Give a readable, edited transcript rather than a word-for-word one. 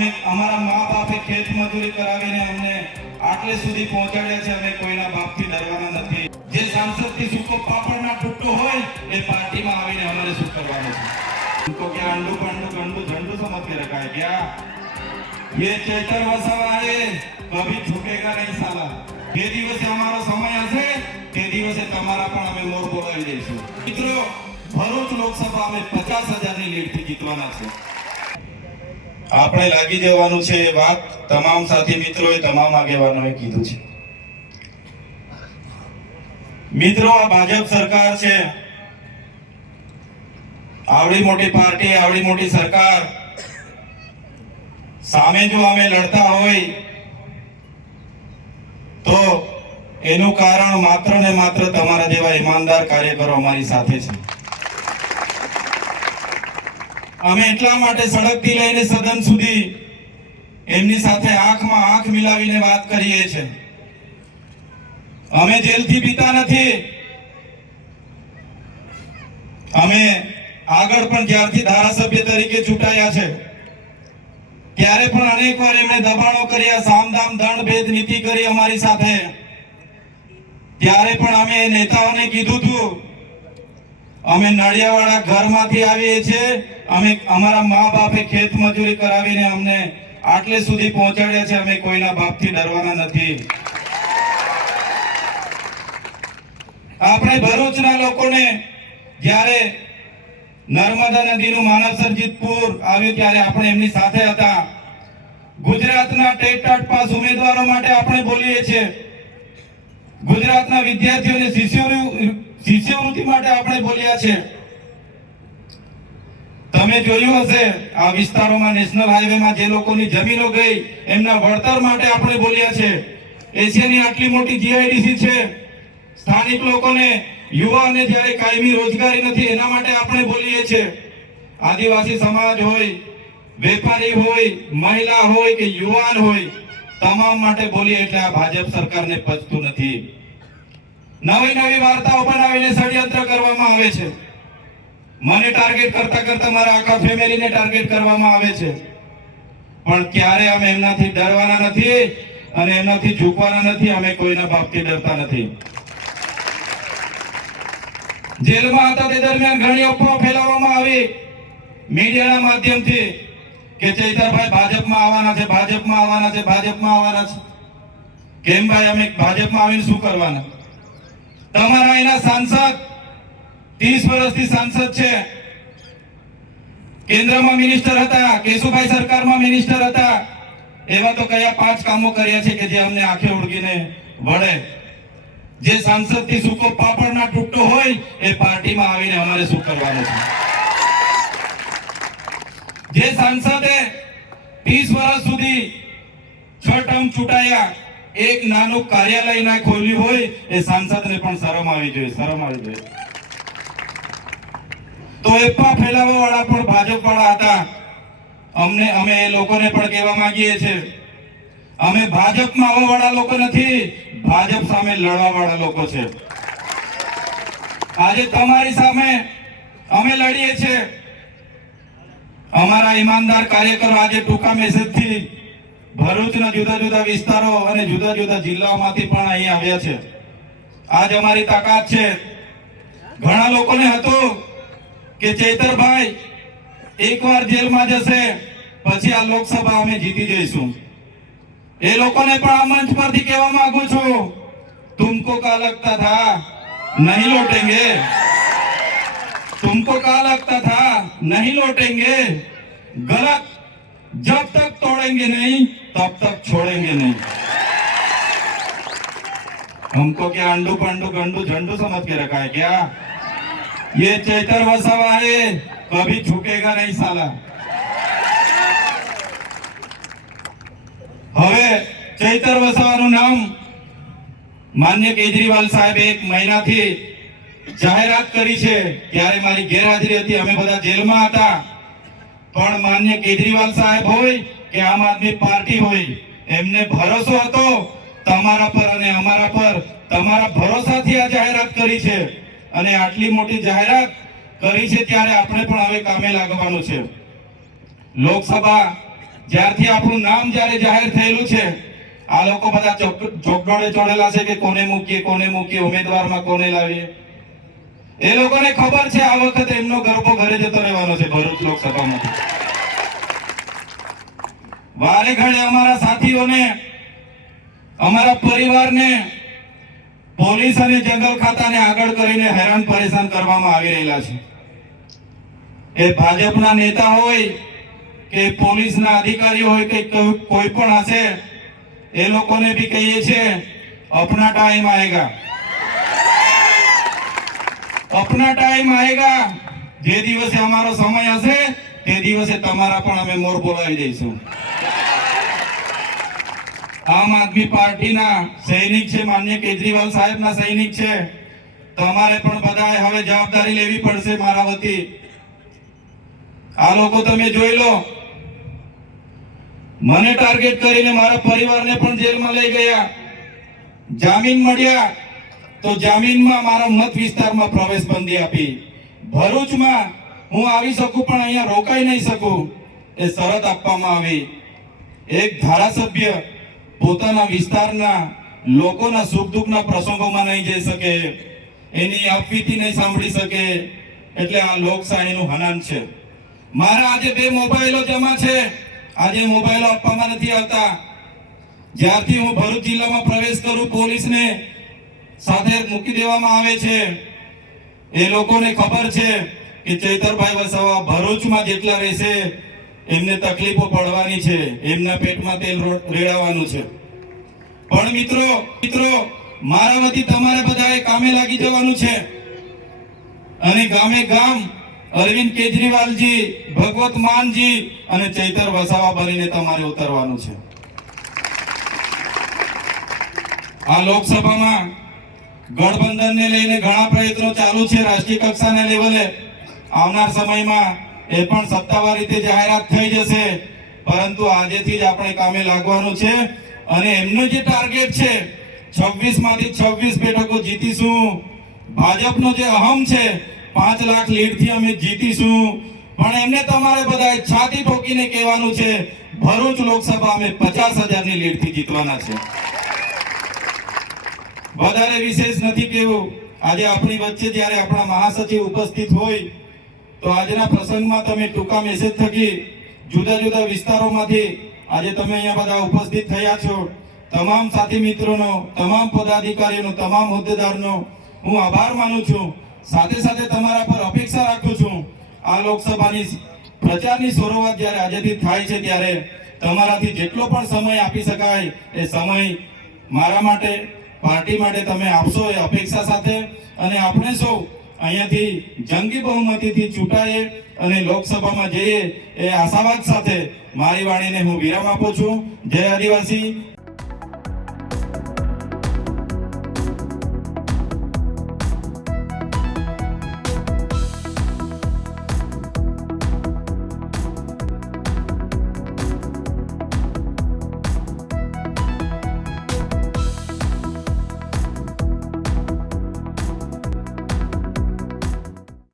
અમે અમારા મા બાપે ખેત મજૂરી કરાવીને અમને આટલે સુધી પહોંચાડ્યા છે. અમે કોઈના બાપથી ડરવાના નથી. જે સાંસદથી સૂકો પાપડના ટુકડો હોય એ પાર્ટીમાં આવીને અમારે શું કરવાનું છે? उनको क्या अंडू पंडू गंडू झंडू समझ के रखा है क्या? ये चेतर वसावा है, कभी झुकेगा नहीं साला. જે દિવસે અમારો સમય હશે તે દિવસે તમારા પણ અમે મોર બોલાવી દઈશું. મિત્રો, ભરૂચ લોકસભા અમે 50,000 ની લીડથી જીતવાના છે. આપણે લાગી જવાનું છે. એ વાત તમામ સાથી મિત્રોએ, તમામ આગેવાનોએ કીધું છે. મિત્રો, આ ભાજપ સરકાર છે, આવડી મોટી પાર્ટી, આવડી મોટી સરકાર સામે જો અમે લડતા હોય તો એનું કારણ માત્ર ને માત્ર તમારા જેવા ઈમાનદાર કાર્યકરો અમારી સાથે છે. અમે એટલા માટે સડકથી લઈને સદન સુધી એમની સાથે આંખમાં આંખ મિલાવીને વાત કરીએ છીએ. અમે જેલથી બીતા નથી. અમે આગળ પણ જ્યારથી ધારાસભ્ય તરીકે ચૂંટાયા છે ત્યારે પણ અનેકવાર એમણે દબાણો કર્યા, સામદામ દંડ ભેદ નીતિ કરી અમારી સાથે. ત્યારે પણ અમે નેતાઓને કીધું હતું, અમે નળિયાવાળા ઘરમાંથી આવીએ છીએ. અમે અમારા મા બાપે ખેત મજૂરી કરાવીને અમને આટલે સુધી પહોંચાડ્યા છે. અમે કોઈના બાપથી ડરવાના નથી. આપણે ભરૂચના લોકોને જ્યારે નર્મદા નદીનું માનવ સર્જિત પૂર આવ્યું ત્યારે આપણે એમની સાથે હતા. ગુજરાતના ટેટ પાસ ઉમેદવારો માટે આપણે બોલીએ છીએ. ગુજરાતના વિદ્યાર્થીઓને શિષ્યવૃત્તિ માટે આપણે બોલ્યા છે. તમે જોયું હશે આ વિસ્તારોમાં નેશનલ હાઈવેમાં જે લોકોની જમીનો ગઈ એમના વળતર માટે આપણે બોલ્યા છે. એશિયાની આટલી મોટી જીઆઈડીસી છે, સ્થાનિક લોકોને યુવાઓને જ્યારે કાયમી રોજગારી નથી એના માટે આપણે બોલીએ છીએ. આદિવાસી સમાજ હોય, વેપારી હોય, મહિલા હોય કે યુવાન હોય, તમામ માટે બોલીએ. એટલે આ ભાજપ સરકારને પચતું નથી. નવી નવી વાર્તાઓ બનાવીને ષડયંત્ર કરવામાં આવે છે. મને ટાર્ગેટ કરતા કરતા મારા આખા ફેમિલીને ટાર્ગેટ કરવામાં આવે છે. પણ ક્યારે અમે એમનાથી ડરવાના નથી અને એમનાથી ઝૂકવાના નથી. અમે કોઈના બાપથી ડરતા નથી. જેલમાં હતા તે દરમિયાન ઘણી અફવાઓ ફેલાવવામાં આવી મીડિયાના માધ્યમથી કે ચૈતરભાઈ ભાજપમાં આવવાના છે, ભાજપમાં આવવાના છે, ભાજપમાં આવવાના છે. કેમ ભાઈ, અમે ભાજપમાં આવીને શું કરવાના? તમારા અહીંના સાંસદ 30 વર્ષથી સાંસદ છે, કેન્દ્રમાં મિનિસ્ટર હતા, કેશુભાઈ સરકારમાં મિનિસ્ટર હતા. એવા તો કયા 5 કામો કર્યા છે કે જે અમને આંખે ઉડગીને વળે? જે સાંસદથી સૂકો પાપડના ટુકડો હોય એ પાર્ટીમાં આવીને અમારે શું કરવાનું છે? જે સાંસદે 30 વર્ષ સુધી 6 ટર્મ ચૂંટાયા, એક નાનું કાર્યાલય ના ખોલ્યું હોય, એ સાંસદને પણ શરમ આવી જોઈએ, શરમ આવી જોઈએ. તો એફા ફેલાવવા વાળા પણ ભાજપ વાળા હતા. અમે એ લોકોને પણ કહેવા માંગીએ છીએ, અમે ભાજપમાં આવવા વાળા લોકો નથી, ભાજપ સામે લડવા વાળા લોકો છે. આજે તમારી સામે અમે લડીએ છીએ. અમારા ઈમાનદાર કાર્યકરો આજે ટૂંકા મેસેજથી ભરૂચના જુદા જુદા વિસ્તારો અને જુદા જુદા જિલ્લાઓમાંથી પણ અહીં આવ્યા છે. આજ અમારી તાકાત છે. ઘણા લોકોને હતું કે ચૈતરભાઈ એકવાર જેલમાં જશે પછી આ લોકસભા અમે જીતી જઈશું. એ લોકોને પણ આ મંચ પરથી કહેવા માંગુ છું, तुमको क्या लगता था नहीं लौटेंगे? तुमको क्या लगता था नहीं लौटेंगे? गलत. जब तक तोड़ेंगे नहीं तब तक छोड़ेंगे नहीं. हमको क्या अंडू पंडू गंडू झंडू समझ के रखा है क्या? ये चैतर वसावा है, कभी झुकेगा नहीं साला. હવે ચૈતર વસાવાનું નામ માન્ય કેજરીવાલ સાહેબ 1 મહિનાથી જાહેરાત કરી છે. ત્યારે મારી ગેરહાજરી હતી, અમે બધા જેલમાં હતા. પણ માન્ય કેજરીવાલ સાહેબ હોય કે આમ આદમી પાર્ટી હોય, એમને ભરોસો હતો તમારા પર અને અમારા પર. તમારા ભરોસાથી આ જાહેરાત કરી છે અને આટલી મોટી જાહેરાત કરી છે ત્યારે આપણે પણ હવે કામે લાગવાનું છે. લોકસભા જ્યારથી આપણું નામ જ્યારે જાહેર થયેલું છે, આ લોકો બધા ચોકડોળે ચોડેલા છે કે કોને મૂકીએ ઉમેદવારમાં કોને લાવીએ. એ લોકોને ખબર છે આ વખતે એમનો ગરબો ઘરે જતો રહેવાનો છે ભરૂચ લોકસભામાં. વારે ઘડે અમારા સાથીઓને, અમારા પરિવારને પોલીસ અને જંગલ ખાતાને આગળ કરીને હેરાન પરેશાન કરવામાં આવી રહેલા છે. એ ભાજપના નેતા હોય કે પોલીસના અધિકારીઓ હોય કે કોઈ પણ હશે, એ લોકોને બી કહીએ છીએ अपना टाइम आएगा, अपना टाइम आएगा. જે દિવસે અમારો સમય હશે તે દિવસે તમારા પણ અમે મોર બોલાવી દઈશું. આમ આદમી પાર્ટીના સૈનિક છે, માન્ય કેજરીવાલ સાહેબના સૈનિક છે. તમારે પણ બધાએ હવે જવાબદારી લેવી પડશે મારા વતી. આ લોકો તમે જોઈ લો, મને ટાર્ગેટ કરીને મારા પરિવારને પણ જેલમાં લઈ ગયા. જામીન મળ્યા તો જામીનમાં મારા મત વિસ્તારમાં પ્રવેશ બંધી આપી. ભરૂચમાં હું આવી શકું પણ અહીંયા રોકાઈ નહીં શકું એ શરત આપવામાં આવી. એક ધારાસભ્ય પોતાના વિસ્તારના લોકોના સુખ દુઃખના પ્રસંગોમાં નહીં જઈ શકે, એની આપવીતી નહીં સાંભળી શકે. એટલે આ લોકશાહીનું હનન છે. મારા આજે 2 મોબાઈલો જમા છે. આજે મોબાઈલો આપવામાં નથી આવતા. જ્યારથી હું ભરૂચ જિલ્લામાં પ્રવેશ કરું, પોલીસને સાથે મૂકી દેવામાં આવે છે. એ લોકોને ખબર છે કે ચૈતરભાઈ વસાવા ભરૂચમાં જેટલા રહેશે એમને તકલીફો પડવાની છે, એમના પેટમાં તેલ રેડાવાનું છે. પણ મિત્રો મારા વતી તમારે બધાએ કામે લાગી જવાનું છે અને ગામે ગામ અરવિંદ કેજરીવાલજી, ભગવત માનજી અને ચૈતર વસાવા બનીને તમારે ઉતરવાનું છે. આ લોકસભામાં ગઠબંધનને લઈને ઘણા પ્રયત્નો ચાલુ છે રાષ્ટ્રીય કક્ષાના લેવલે. આવનાર સમયમાં એ પણ સત્તાવાર રીતે જાહેરાત થઈ જશે. પરંતુ આજેથી જ આપણે કામે લાગવાનું છે અને એમનો જે ટાર્ગેટ છે 26 માંથી 26 બેઠકો જીતીશું. ભાજપનો જે અહમ છે 5 લાખ લીડથી અમે જીતીશું. પણ એમને તમારે બધા છાતી ઠોકીને કહેવાનું છે ભરૂચ લોકસભા અમે 50,000ની લીડથી જીતવાના છે. વધારે વિશેષ નથી કહેવું. આજે આપણી વચ્ચે જ્યારે આપણા મહાસચિવ ઉપસ્થિત હોય તો આજના પ્રસંગમાં તમે ટૂંકા મેસેજ થકી જુદા જુદા વિસ્તારોમાંથી આજે તમે અહીંયા બધા ઉપસ્થિત થયા છો. તમામ સાથી મિત્રોનો, તમામ પદાધિકારીઓનો, તમામ હોદ્દેદારનો હું આભાર માનું છું. સાથે સાથે તમારા પર અપેક્ષા રાખું છું. આ લોકસભાની પ્રચારની શરૂઆત જ્યારે આજેથી થાય છે ત્યારે તમારાથી જેટલો પણ સમય આપી શકાય એ સમય મારા માટે, પાર્ટી માટે તમે આપશો એ અપેક્ષા સાથે. અને આપણે સૌ અહીંયાથી જંગી બહુમતીથી ચૂંટાઈએ અને લોકસભામાં જઈએ એ આશાવાદ સાથે મારી વાણીને હું વિરામ આપું છું. જય આદિવાસી,